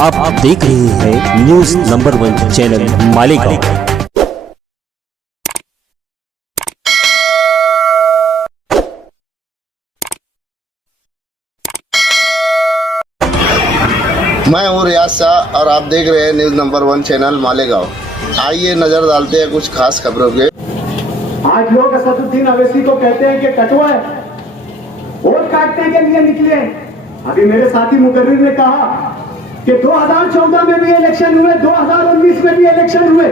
आप देख रहे हैं न्यूज नंबर 1 चैनल मालेगांव। मैं हूँ रियाज शाह और आप देख रहे हैं न्यूज नंबर 1 चैनल मालेगांव। आइए नजर डालते हैं कुछ खास खबरों के। आज लोग असदुद्दीन अवैसी को कहते हैं कि कटवा है, वोट काटने के लिए निकले। अभी मेरे साथी मुकर्रिर ने कहा कि 2014 में भी इलेक्शन हुए, 2019 में भी इलेक्शन हुए।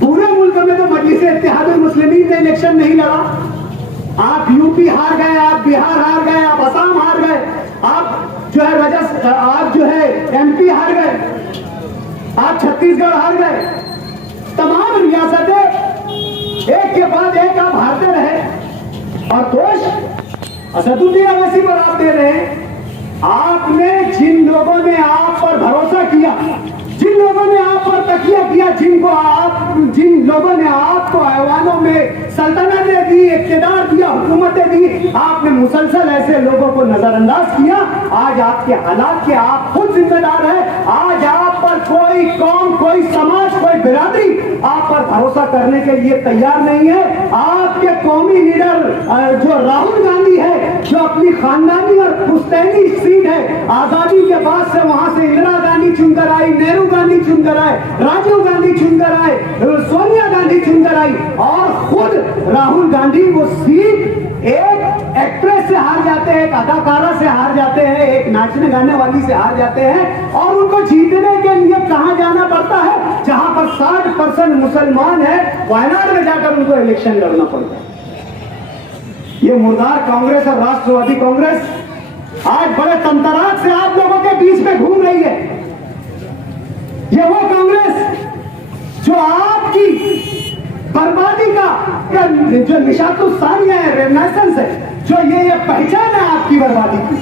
पूरे मुल्क में तो मजलिस इत्तेहादुल मुस्लिमीन ने इलेक्शन नहीं लड़ा। आप यूपी हार गए, आप बिहार हार गए, आप असम हार गए, आप जो है एमपी हार गए, आप छत्तीसगढ़ हार गए। तमाम रियासतें एक के बाद एक आप हारते रहे और दोष असदुद्दीन अवैसी पर आप दे रहे हैं। आपने जिन लोगों ने आप पर भरोसा किया, जिन लोगों ने आप पर तकिया किया, जिन लोगों ने आपको ऐवानों में सल्तनतें दी, इक़्तिदार दिया, हुकूमतें दी, आपने मुसलसल ऐसे लोगों को नजरअंदाज किया। आज आपके हालात के आप खुद जिम्मेदार हैं। आज आप पर कोई कौम, कोई समाज, कोई बिरादरी आप पर भरोसा करने के लिए तैयार नहीं है। आपके कौमी लीडर जो राहुल गांधी है, जो अपनी खानदानी और पुश्तैनी सीट है, आजादी के बाद से वहां से इंदिरा गांधी चुनकर आई, नेहरू गांधी चुनकर आए, राजीव गांधी चुनकर आए, सोनिया गांधी चुनकर आई और खुद राहुल गांधी वो सीट एक एक्ट्रेस से हार जाते हैं, एक अदाकारा से हार जाते हैं, एक नाचने गाने वाली से हार जाते हैं और उनको जीतने के लिए कहां जाना पड़ता है? जहां पर 60% मुसलमान है, वायनाड में जाकर उनको इलेक्शन लड़ना पड़ता है। ये मुर्दार कांग्रेस और राष्ट्रवादी कांग्रेस आज बड़े तंतराज से आप लोगों के बीच में घूम रही है। ये वो कांग्रेस जो आपकी बर्बादी का जो निशातुस्सानी है, रेनेसेंस है, जो ये पहचान है आपकी बर्बादी की,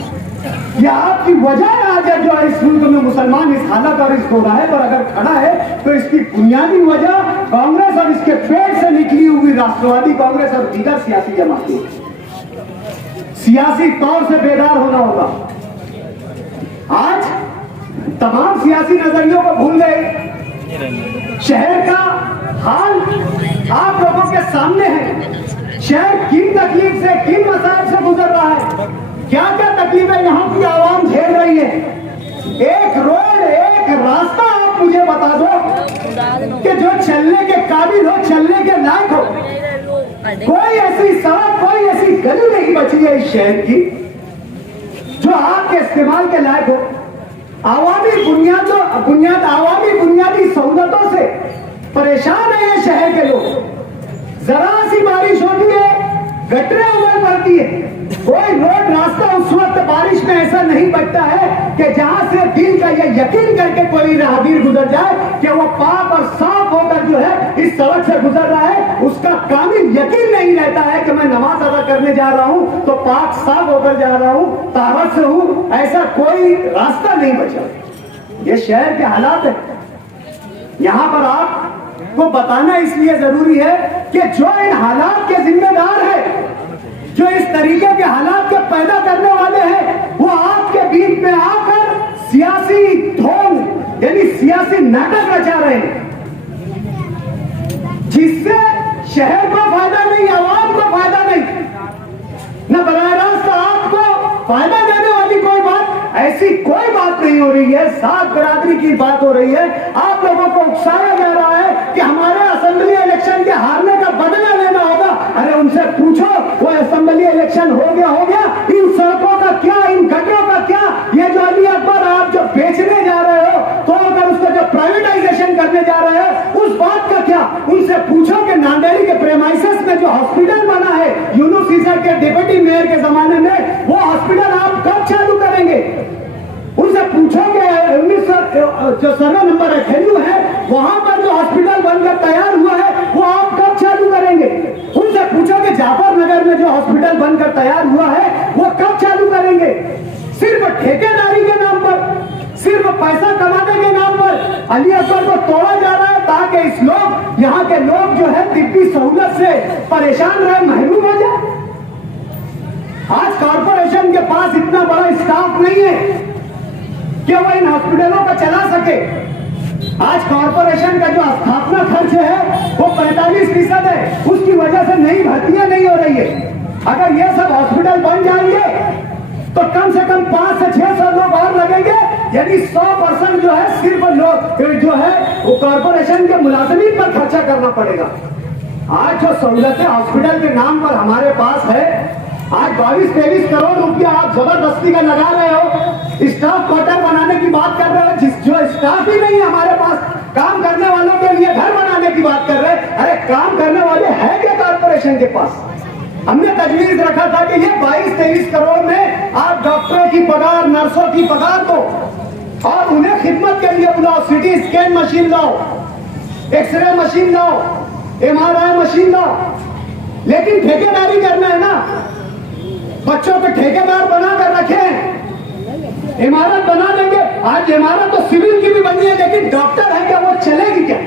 ये आपकी वजह है। आज जो इस मुल्क में मुसलमान इस हालत और इस दोराहे पर अगर खड़ा है तो इसकी बुनियादी वजह कांग्रेस और इसके पेट से निकली हुई राष्ट्रवादी कांग्रेस और दीगर सियासी जमातें। सियासी तौर से बेदार होना होगा। आज तमाम सियासी नजरियों को भूल गए। शहर का हाल आप लोगों के सामने है। शहर किन तकलीफ से, किन मसाइल से गुजर रहा है, क्या क्या तकलीफें यहाँ की आवाम झेल रही है। एक रोड, एक रास्ता आप मुझे बता दो कि जो चलने के काबिल हो, चलने के लायक हो। कोई ऐसी सड़क, कोई ऐसी गली नहीं बची है इस शहर की जो आपके इस्तेमाल के लायक हो। आवामी बुनियादी सहूलतों से परेशान है ये शहर के लोग। जरा सी बारिश होती है, गटरें उमड़ पड़ती है। कोई रोड रास्ता उस वक्त बारिश में ऐसा नहीं बचता है कि जहां से दिल का ये यकीन करके कोई राहगीर गुजर जाए कि वो पाक और साफ होकर जो है इस सड़क से गुजर रहा है। उसका कामिल यकीन नहीं रहता है कि मैं नमाज अदा करने जा रहा हूं तो पाक साफ होकर जा रहा हूं, ताहरत से हूं। ऐसा कोई रास्ता नहीं बचा। ये शहर के हालात है। यहां पर आपको बताना इसलिए जरूरी है कि जो इन हालात के जिम्मेदार है, जो इस तरीके के हालात के पैदा करने वाले हैं, वो आपके बीच में आकर सियासी ढोंग यानी सियासी नाटक रचा रहे हैं, जिससे शहर को फायदा नहीं, आवाम को फायदा नहीं, न बराह रास्त आपको फायदा देने वाली कोई बात, ऐसी कोई बात नहीं हो रही है। सात बिरादरी की बात हो रही है। आप लोगों को उकसाया जा रहा है कि हमारे असेंबली इलेक्शन के हारने का बदला लेना होगा। अरे उनसे पूछो, वो असेंबली इलेक्शन हो गया, इन सड़कों का क्या, इन गटरों का क्या? ये जो अली अकबर आप जो बेचने जा रहे हो, तो अगर उसका जो प्राइवेटाइजेशन करने जा रहे हो, उस बात का क्या? उनसे पूछो कि नांदेड़ी के प्रेमाइसेस में जो हॉस्पिटल बना है यूनुस ईसा के डिप्टी मेयर के जमाने में, वो हॉस्पिटल आप कब चालू करेंगे? उनसे पूछोगे 19 जो सर्वे नंबर अठेलू है, वहां पर जो हॉस्पिटल बनकर तैयार हुआ है, वो आप कब चालू करेंगे? उनसे पूछोगे जाफर नगर में जो हॉस्पिटल बनकर तैयार हुआ है, वो कब चालू करेंगे? सिर्फ ठेकेदारी के नाम पर, सिर्फ पैसा कमाने के नाम पर अली अकबर को तोड़ा जा रहा है ताकि इस लोग, यहाँ के लोग जो है तिब्बी सहूलत से परेशान रहे, महरूम हो जाए। आज कॉर्पोरेशन के पास इतना बड़ा स्टाफ नहीं है कि वो इन हॉस्पिटलों को चला सके। आज कॉरपोरेशन का जो स्थापना खर्च है वो 45% है, उसकी वजह से नई भर्तियां नहीं हो रही है। अगर ये सब हॉस्पिटल बन जाएंगे तो कम से कम 500 से 600 लोग और लगेंगे, यानी 100% जो है सिर्फ लोग जो है वो कॉरपोरेशन के मुलाजिमीन पर खर्चा करना पड़ेगा। आज जो सहूलतें हॉस्पिटल के नाम पर हमारे पास है, आज 22-23 करोड़ रुपया आप जबरदस्ती का लगा रहे हो, स्टाफ क्वार्टर बनाने की बात कर रहे हो, जो स्टाफ ही नहीं है हमारे पास, काम करने वालों के लिए घर बनाने की बात कर रहे हैं। अरे काम करने वाले हैं क्या कॉर्पोरेशन के पास? हमने तजवीज रखा था कि ये 22-23 करोड़ में आप डॉक्टरों की पगार, नर्सों की पगार दो और उन्हें खिदमत के लिए बुलाओ, सिटी स्कैन मशीन लाओ, एक्सरे मशीन लाओ, MRI मशीन लाओ। लेकिन ठेकेदारी करना है ना, बच्चों को ठेकेदार बना कर रखे, इमारत बना देंगे। आज इमारत तो सिविल की भी बनी है, लेकिन डॉक्टर है क्या, वो चलेगी क्या?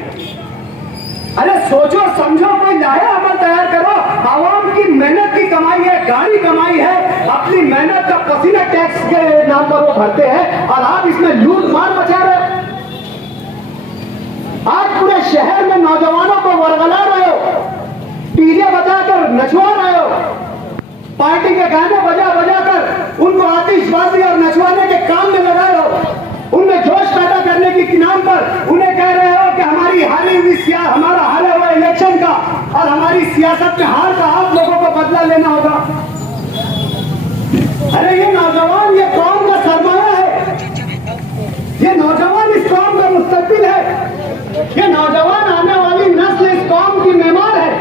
अरे सोचो समझो, कोई लाया अमल तैयार करो। आवाम की मेहनत की कमाई है, गाड़ी कमाई है, अपनी मेहनत का पसीना टैक्स के नाम पर वो भरते हैं और आप इसमें लूट मार मचा रहे हो। आज पूरे शहर में नौजवानों को वरगला रहे हो, डीजे बजाकर नचवा रहे हो, पार्टी के गाने बजा बजा कर उनको आतिशबाजी और नचवाने के काम में लगाए हो, उनमें जोश पैदा करने के नाम पर उन्हें कह रहे हो कि हमारी हारी हुई हमारा हारा हुआ इलेक्शन का और हमारी सियासत में हार का आप लोगों को बदला लेना होगा। अरे ये नौजवान ये कौम का सरमाया है, ये नौजवान इस कौम का मुस्तकबिल है, ये नौजवान आने वाली नस्ल इस कौम की मेहमान है।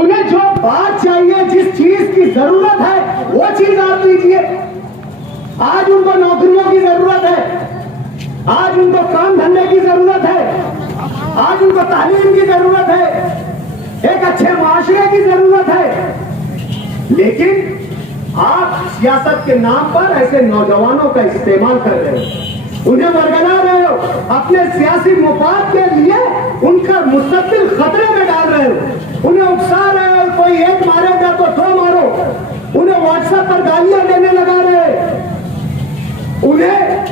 उन्हें जो बात चाहिए, जिस चीज की जरूरत है वो चीज आप दीजिए। आज उनको नौकरियों की जरूरत है, आज उनको काम धंधे की जरूरत है, आज उनको तालीम की जरूरत है, एक अच्छे माशरे की जरूरत है। लेकिन आप सियासत के नाम पर ऐसे नौजवानों का इस्तेमाल कर रहे हो, उन्हें वरगला रहे हो, अपने सियासी मुफाद के लिए उनका मुस्तकबिल खतरे में डाल रहे हो, उन्हें उकसा रहे हो, कोई एक मारेगा तो 2 मारो, उन्हें व्हाट्सएप पर गालियां देने लगा रहे, उन्हें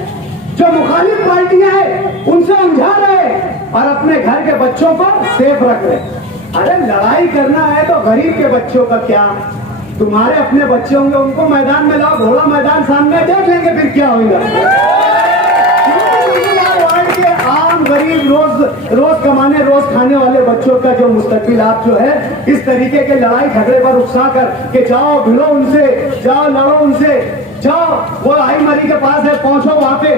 जो मुखालिफ पार्टियां हैं उनसे उलझा रहे और अपने घर के बच्चों को सेफ रख रहे। अरे लड़ाई करना है तो गरीब के बच्चों का क्या, तुम्हारे अपने बच्चे होंगे उनको मैदान में लाओ, घोड़ा मैदान सामने देख लेंगे फिर क्या होगा। आम गरीब रोज कमाने रोज खाने वाले बच्चों का जो मुस्तकबिल आप जो है इस तरीके के लड़ाई झगड़े पर उकसा कर के जाओ भिड़ो उनसे, जाओ लड़ो उनसे, जाओ वो आई मरी के पास है पहुंचो वहां पे,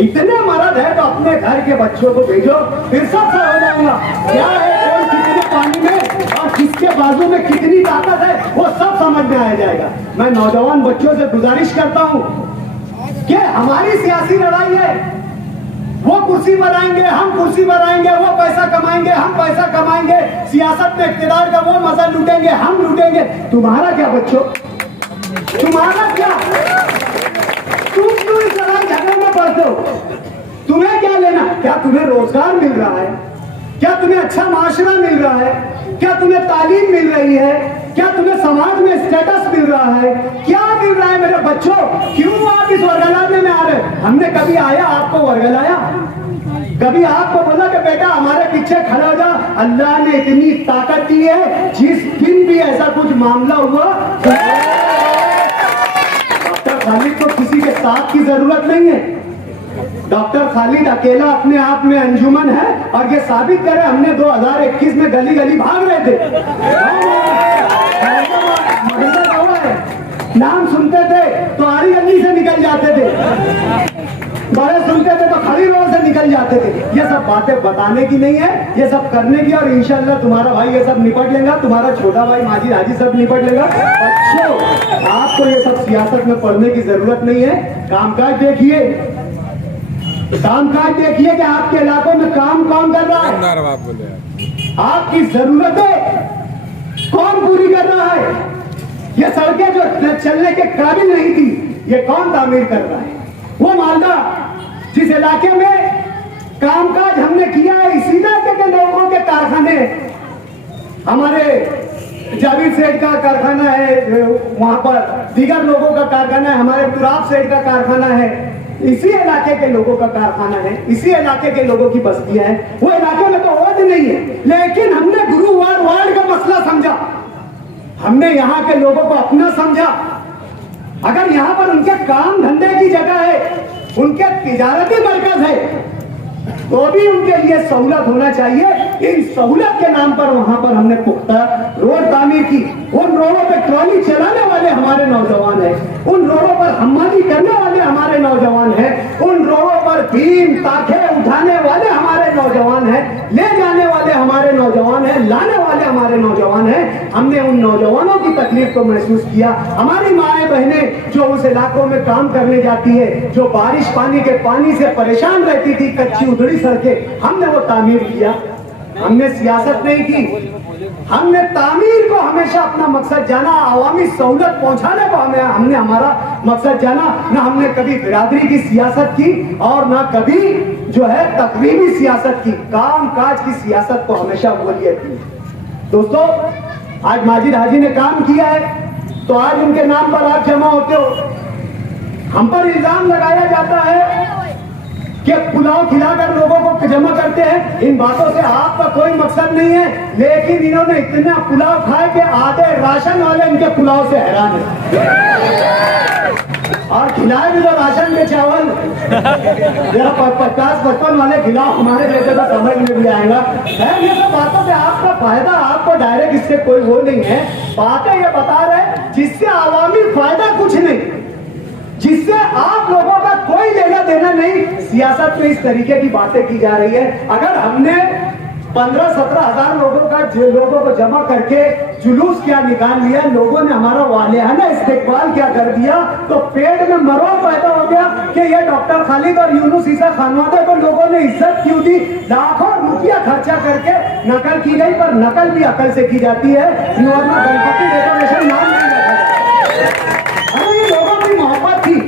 इतने मर्द है तो अपने घर के बच्चों को भेजो, फिर सब हो जाएगा। क्या है कौन कितने पानी में और किसके बाजू में कितनी ताकत है वो सब समझ में आ जाएगा। मैं नौजवान बच्चों से गुजारिश करता हूँ कि हमारी सियासी लड़ाई है, वो कुर्सी पर आएंगे, हम कुर्सी पर आएंगे, वो पैसा कमाएंगे, हम पैसा कमाएंगे, सियासत में इख्तियार का वो मजा लूटेंगे, हम लूटेंगे। तुम्हारा क्या बच्चों, तुम्हारा क्या, तुम क्यों इस लड़ाई झगड़े में पड़ते हो? तुम्हें क्या लेना? क्या तुम्हें रोजगार मिल रहा है? क्या तुम्हें अच्छा माशरा मिल रहा है? क्या तुम्हें तालीम मिल रही है? क्या तुम्हें समाज में स्टेटस मिल रहा है? क्या मिल रहा है मेरे बच्चों? क्यों आप इस वरगलाने में आ रहे? हमने कभी आया आपको वरगलाया? कभी आपको बोला कि बेटा हमारे पीछे खड़ा हो जा? अल्लाह ने इतनी ताकत दी है, जिस दिन भी ऐसा कुछ मामला हुआ डॉक्टर खालिद को किसी के साथ की जरूरत नहीं है। डॉक्टर खालिद अकेला अपने आप में अंजुमन है और ये साबित करे, हमने 2021 में गली गली भाग रहे थे, नाम सुनते थे तो आरी गली से निकल जाते थे, बड़े सुनते थे तो खड़ी रोड से निकल जाते थे। ये सब बातें बताने की नहीं है, ये सब करने की, और इंशाल्लाह तुम्हारा भाई ये सब निपट लेगा, तुम्हारा छोटा भाई माजिद हाजी सब निपट लेगा। बच्चों आपको ये सब सियासत में पढ़ने की जरूरत नहीं है, कामकाज देखिए, कामकाज देखिए कि आपके इलाकों में काम कौन कर रहा है, आपकी जरूरतें कौन पूरी कर रहा है, ये सड़कें जो चलने के काबिल नहीं थी ये कौन तामीर कर रहा है। वो मालदा जिस इलाके में कामकाज हमने किया है, इसी इलाके के लोगों के कारखाने, हमारे जावेद सेठ का कारखाना है, वहां पर दीगर लोगों का कारखाना है, हमारे तुराब सेठ का कारखाना है, इसी इलाके के लोगों का कारखाना है, इसी इलाके के लोगों की बस्तियां हैं। वो इलाके में तो वोट नहीं है, लेकिन हमने गुरुवार वार्ड का मसला समझा, हमने यहाँ के लोगों को अपना समझा। अगर यहाँ पर उनके काम धंधे की जगह है, उनके तिजारती मरकज है, तो भी उनके लिए सहूलत होना चाहिए। इन सहूलत के नाम पर वहां पर हमने पुख्ता रोड तामीर की। उन रोडों पे ट्रॉली चलाने वाले हमारे नौजवान हैं, उन रोडों पर हमारी करने वाले हमारे नौजवान हैं, उन रोडों पर भीम ताखे उठाने वाले हमारे नौजवान हैं, ले जाने वाले हमारे नौजवान हैं, लाने वाले हमारे नौजवान हैं। हमने उन नौजवानों की तकलीफ को महसूस किया। हमारी माएं बहनें जो उस इलाकों में काम करने जाती है, जो बारिश पानी के पानी से परेशान रहती थी, कच्ची उधड़ी सड़कें, हमने वो तामीर किया। हमने सियासत नहीं की, हमने तामीर को हमेशा अपना मकसद जाना, आवामी सहूलत पहुंचाने को हमने हमारा मकसद जाना। ना हमने कभी बिरादरी की सियासत की और ना कभी जो है तकरीबी सियासत की, काम काज की सियासत को हमेशा अव्वलियत दी। दोस्तों, आज माजिद हाजी ने काम किया है तो आज उनके नाम पर आप जमा होते हो। हम पर इल्जाम लगाया जाता है कि पुलाव खिलाकर लोगों को जमा करते हैं। इन बातों से आपका कोई मकसद नहीं है, लेकिन इन्होंने इतना पुलाव खाए कि आधे राशन वाले इनके पुलाव से हैरान है। और खिलाए भी तो राशन के चावल, जरा 50-55 वाले खिलाओ, हमारे जैसे तो समझ में भी आएगा। ये सब बातों से आपका फायदा, आपको डायरेक्ट इससे कोई वो नहीं है। बातें ये बता रहे जिससे आवामी फायदा कुछ नहीं, जिससे आप लोगों का कोई लेना देना नहीं। सियासत में इस तरीके की बातें की जा रही है। अगर हमने 15-17 हजार लोगों को जमा करके जुलूस क्या निकाल लिया, लोगों ने हमारा वालियाना इस्तेकबाल क्या कर दिया, तो पेट में मरोड़ पैदा हो गया कि ये डॉक्टर खालिद और यूनुस ईसा खानवादे को लोगों ने इज्जत क्यों दी। लाखों रुपया खर्चा करके नकल की गई, पर नकल भी अकल से की जाती है। गणपति डेकोरेशन नाम नहीं रखा। हमें लोगों की मोहब्बत थी।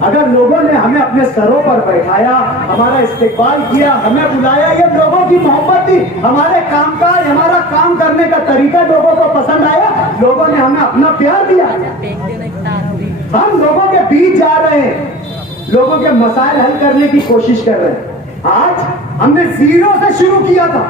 अगर लोगों ने हमें अपने सरों पर बैठाया, हमारा इस्तेकबाल किया, हमें बुलाया, ये लोगों की मोहब्बत थी। हमारे कामकाज, हमारा काम करने का तरीका लोगों को पसंद आया, लोगों ने हमें अपना प्यार दिया। हम लोगों के बीच जा रहे हैं, लोगों के मसाइल हल करने की कोशिश कर रहे हैं। आज हमने जीरो से शुरू किया था,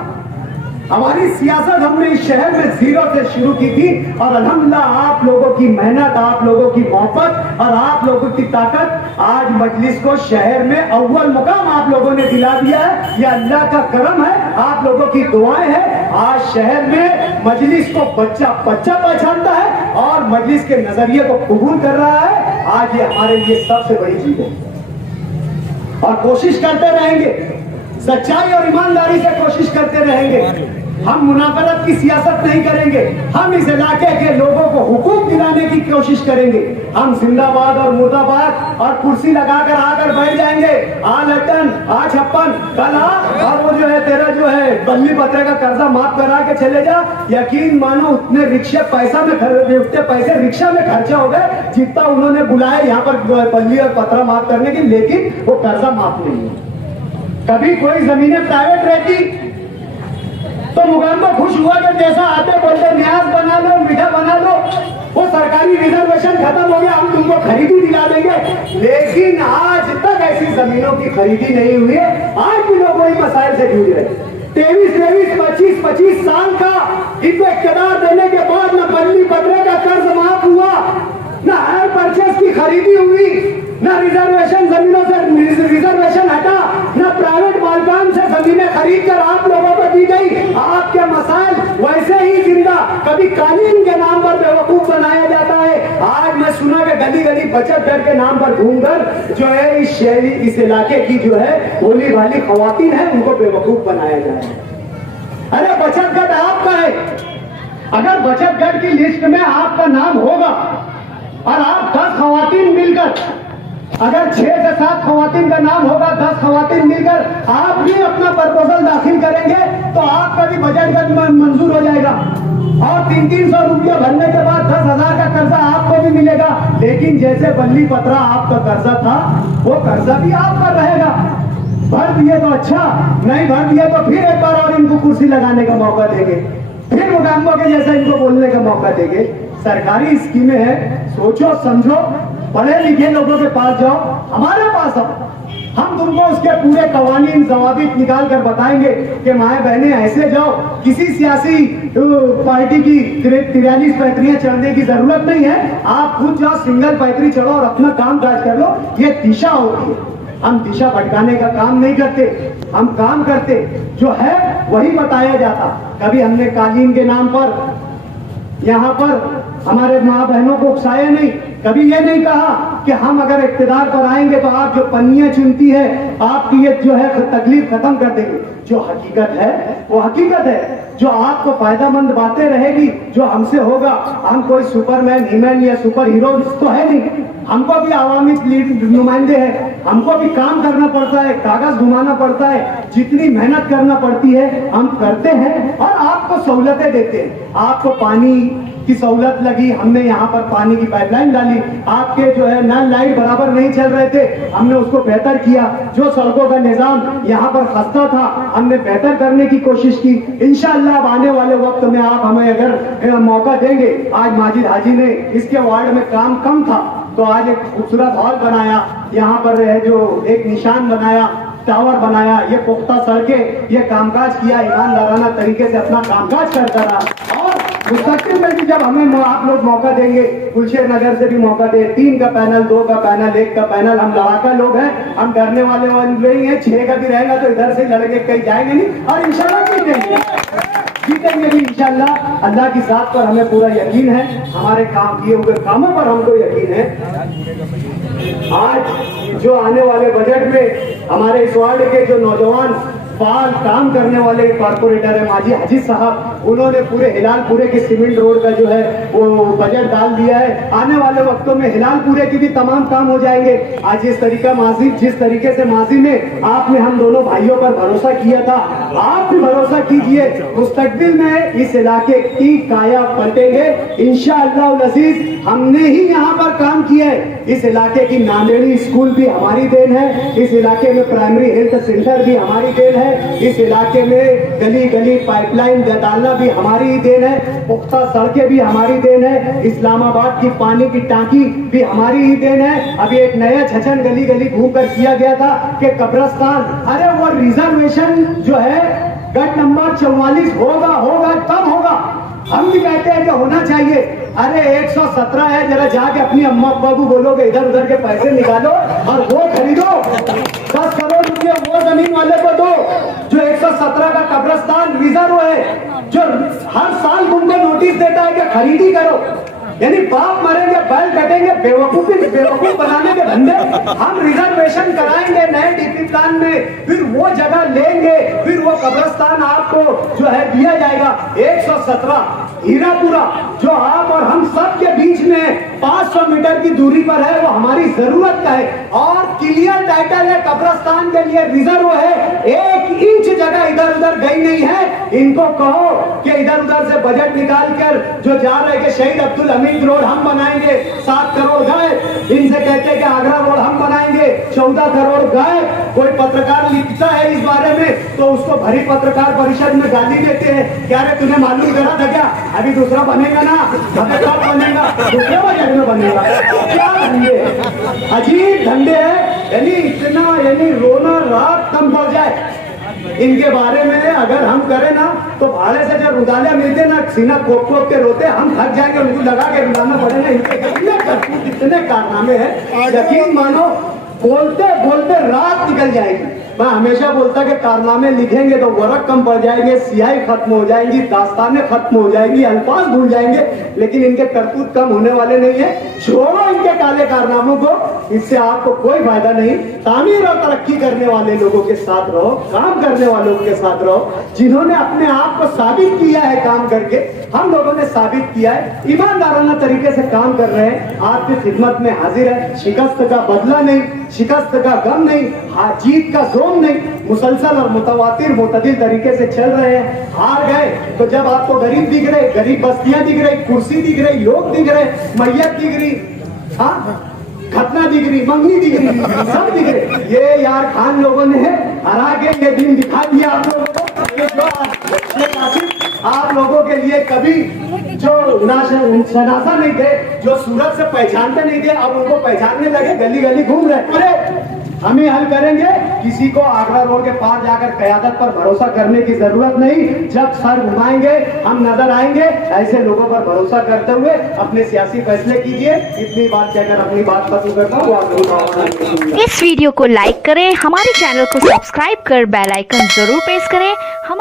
हमारी सियासत हमने इस शहर में जीरो से शुरू की थी, और अल्हम्दुलिल्लाह आप लोगों की मेहनत, आप लोगों की मोहब्बत और आप लोगों की ताकत आज मजलिस को शहर में अव्वल मुकाम आप लोगों ने दिला दिया है। यह अल्लाह का करम है, आप लोगों की दुआएं हैं। आज शहर में मजलिस को बच्चा पहचानता है और मजलिस के नजरिए को कबूल कर रहा है। आज ये हमारे लिए सबसे बड़ी चीज है, और कोशिश करते रहेंगे, सच्चाई और ईमानदारी से कोशिश करते रहेंगे। हम मुनाफरत की सियासत नहीं करेंगे, हम इस इलाके के लोगों को हुकूक दिलाने की कोशिश करेंगे। हम जिंदाबाद और मुर्दाबाद और कुर्सी लगाकर आकर बैठ जाएंगे, आ लटन, आ छप्पन, कल आ, और वो जो है तेरा जो है बल्ली पत्रे का कर्जा माफ करा के चले जा। यकीन मानो उतने रिक्शे उतने पैसे रिक्शा में खर्चा हो गए जितना उन्होंने बुलाया यहाँ पर बल्ली और पत्रा माफ करने की, लेकिन वो कर्जा माफ नहीं है। कभी कोई जमीनें प्राइवेट रहती तो मुगम्मा खुश हुआ कि जैसा आते बोलते न्याज बना लो, मीठा बना लो, वो सरकारी रिजर्वेशन खत्म हो गया, हम तुमको खरीदी दिला देंगे। लेकिन आज तक ऐसी जमीनों की खरीदी नहीं हुई है। आज भी लोग वही मसाइल से जूझ रहे। 23, 25 साल का इनको इख्तियार देने के बाद न बल्ली पत्रे का कर्ज माफ हुआ, न हायर परचेज की खरीदी हुई, न रिजर्वेशन जमीनों से रिजर्वेशन हटा, न प्राइवेट मालिकान से जमीनें खरीद कर आप लोगों को दी गई। आपके मसाइल वैसे ही जिंदा, कभी कानून के नाम पर बेवकूफ बनाया जाता है। आज मैं सुना कि गली गली बचत घर के नाम पर घूमकर जो है इस शहरी, इस इलाके की जो है भोली भाली खवातीन है, उनको बेवकूफ बनाया जा रहा है। अरे बचत घर आपका है, अगर बचत घर की लिस्ट में आपका नाम होगा और आप 10 खवातीन मिलकर, अगर 6 से 7 खवातीन का नाम होगा, 10 खवातीन मिलकर आप भी अपना प्रपोजल दाखिल करेंगे तो आपका भी बजट मंजूर हो जाएगा, और 300 रुपया भरने के बाद 10,000 का कर्जा आपको भी मिलेगा। लेकिन जैसे बल्ली पत्रा आपका कर्जा था, वो कर्जा भी आपका रहेगा। भर दिए तो अच्छा, नहीं भर दिए तो फिर एक बार और इनको कुर्सी लगाने का मौका देंगे, फिर मुकामों के जैसा इनको बोलने का मौका देंगे। सरकारी स्कीमें हैं, सोचो समझो, पढ़े लिखे लोगों के पास जाओ, हमारे पास आओ, हम तुमको उसके पूरे कवानीन जवाबित निकाल कर बताएंगे कि माए बहने ऐसे जाओ। किसी सियासी पार्टी की 43 पैतरियां चढ़ने की जरूरत नहीं है, आप खुद जाओ, सिंगल पैतरी चढ़ो और अपना काम काज कर लो। ये दिशा होती है। हम दिशा भटकाने का काम नहीं करते, हम काम करते जो है वही बताया जाता। कभी हमने कालीन के नाम पर यहाँ पर हमारे माँ बहनों को उकसाया नहीं, कभी ये नहीं कहा कि हम अगर इख्तिदार पर आएंगे तो आप जो पन्नियां चुनती है आपकी ये जो है तकलीफ खत्म कर देंगे। जो हकीकत है वो हकीकत है, जो आपको फायदामंद बातें रहेगी, जो हमसे होगा। हम कोई सुपरमैन, हीमैन या सुपर हीरो तो है नहीं, हमको भी आवामी नुमाइंदे हैं, हमको भी काम करना पड़ता है, कागज घुमाना पड़ता है, जितनी मेहनत करना पड़ती है हम करते हैं और आपको सहूलतें देते हैं। आपको पानी की सहूलत लगी, हमने यहाँ पर पानी की पाइपलाइन डाली, आपके जो है नल लाइट बराबर नहीं चल रहे थे, हमने उसको बेहतर किया। जो सड़कों का निजाम यहाँ पर खस्ता था, हमने बेहतर करने की कोशिश की। इंशाअल्लाह अब आने वाले वक्त में आप हमें अगर मौका देंगे, आज माजिद हाजी ने इसके वार्ड में काम कम था तो आज एक खूबसूरत हॉल बनाया, यहाँ पर है जो एक निशान बनाया, टावर बनाया, ये पुख्ता सड़कें, ये कामकाज किया, ईमानदाराना तरीके से अपना कामकाज करता रहा। और मुस्तकिल में भी जब हमें आप लोग मौका देंगे, गुलशेर नगर से भी मौका दे, 3 का पैनल, 2 का पैनल, 1 का पैनल, हम लड़ाका लोग हैं, हम डरने वाले नहीं है। 6 का भी रहेगा तो इधर से लड़के कहीं जाएंगे नहीं और इंशाल्लाह जीतेंगे भी इंशाल्लाह। अल्लाह की जात पर हमें पूरा यकीन है, हमारे काम किए हुए कामों पर हमको यकीन है। आज जो आने वाले बजट में हमारे इस वार्ड के जो नौजवान फाल काम करने वाले कॉर्पोरेटर है माजी हाजी साहब, उन्होंने पूरे हिलालपुरे की सीमेंट रोड का जो है वो बजट डाल दिया है। आने वाले वक्तों में हिलालपुरे की भी तमाम काम हो जाएंगे। आज जिस तरीके से माजी में आपने हम दोनों भाइयों पर भरोसा किया था, आप भी भरोसा कीजिए, मुस्तकबिल में इस इलाके की काया पलटेंगे इंशाअल्लाह अज़ीज। हमने ही यहाँ पर काम किया है। इस इलाके की नांदेड़ी स्कूल भी हमारी देन है, इस इलाके में प्राइमरी हेल्थ सेंटर भी हमारी देन है, इस इलाके में गली गली पाइपलाइन डालना भी हमारी ही देन है, पुख्ता सड़कें भी हमारी देन है, इस्लामाबाद की पानी की टांकी भी हमारी ही देन है। अभी एक नया छछन गली गली घूम कर किया गया था कि कब्रस्तान, अरे वो रिजर्वेशन जो है गट नंबर 44 होगा तब होगा। हम भी कहते हैं कि होना चाहिए। अरे 117 है, जरा जाके अपनी अम्मा अब्बा को बोलोगे इधर उधर के पैसे निकालो और वो खरीदो, 10 करोड़ रुपये वो जमीन वाले को दो जो 117 का कब्रस्तान रिजर्व है, जो हर साल तुमको नोटिस देता है कि खरीदी करो। यानी बाप मरेंगे बैल कटेंगे, बेवकूफ बनाने के धंधे। हम रिजर्वेशन कराएंगे नए डीपी प्लान में, फिर वो जगह लेंगे, फिर वो कब्रस्तान आपको जो है दिया जाएगा। 117 हीरापुरा जो आप और हम सब के बीच में 500 मीटर की दूरी पर है, वो हमारी जरूरत का है और क्लियर टाइटल है, कब्रस्तान के लिए रिजर्व है। 1 इंच जगह इधर उधर गई नहीं है। इनको कहो कि इधर उधर से बजट निकाल कर जो जा रहे कि शहीद अब्दुल हमीद रोड हम बनाएंगे, 7 करोड़ गए। इनसे कहते हैं कि आगरा रोड हम बनाएंगे, 14 करोड़ गए। कोई पत्रकार लिखता है इस बारे में तो उसको भरी पत्रकार परिषद में गाली देते हैं, क्या रे तुझे मालूम करा था क्या, अभी दूसरा बनेगा ना, कब बनेगा, दूसरे बजट में बनेगा। क्या धंधे, अजीब धंधे है। यानी इतना यानी रोना रात कम पड़ जाए इनके बारे में अगर हम करें ना तो भाड़े से जो रुदालियां मिलते ना, सीना कोप के रोते, हम थक जाएंगे, उनको लगा के रुदाना पड़ेगा। इनके कितने कारनामे हैं, यकीन मानो बोलते बोलते रात निकल जाएगी। मैं हमेशा बोलता कि कारनामे लिखेंगे तो वर्क कम पड़ जाएंगे, सियाही खत्म हो जाएंगी, दास्तानें खत्म हो जाएंगी, अल्फाज भूल जाएंगे, लेकिन इनके करतूत कम होने वाले नहीं है। छोड़ो इनके काले कारनामों को, इससे आपको कोई फायदा नहीं। तामीर और तरक्की करने वाले लोगों के साथ रहो, काम करने वालों के साथ रहो, जिन्होंने अपने आप को साबित किया है काम करके। हम लोगों ने साबित किया है, ईमानदाराना तरीके से काम कर रहे हैं, आपकी खिदमत में हाजिर है। शिकस्त का बदला नहीं, शिकस्त का गम नहीं, जीत का जोम नहीं, मुसलसल और मुतवातिर मुतदिल तरीके से चल रहे हैं। हार गए तो जब आपको गरीब दिख रहे, गरीब बस्तियां दिख रही, कुर्सी दिख रही, लोग दिख रहे, मैयत दिख रही, हाँ खतना दिख रही, मंगनी दिख रही, सब दिख रहे। ये यार खान लोगों ने हरा के ये दिन दिखा दिया आप लोगों को। आप लोगों के लिए कभी जो शनासा नहीं थे, जो सूरत से पहचानते नहीं थे, अब उनको पहचानने लगे, गली गली घूम रहे। अरे हम ही हल करेंगे, किसी को आगरा रोड के पार जाकर क़यादत पर भरोसा करने की जरूरत नहीं। जब सर घुमाएंगे हम नजर आएंगे। ऐसे लोगों पर भरोसा करते हुए अपने सियासी फैसले कीजिए। इतनी बात कहकर अपनी बात खत्म करता हूँ। इस वीडियो को लाइक करें, हमारे चैनल को सब्सक्राइब कर बेल आइकन जरूर प्रेस करें। हम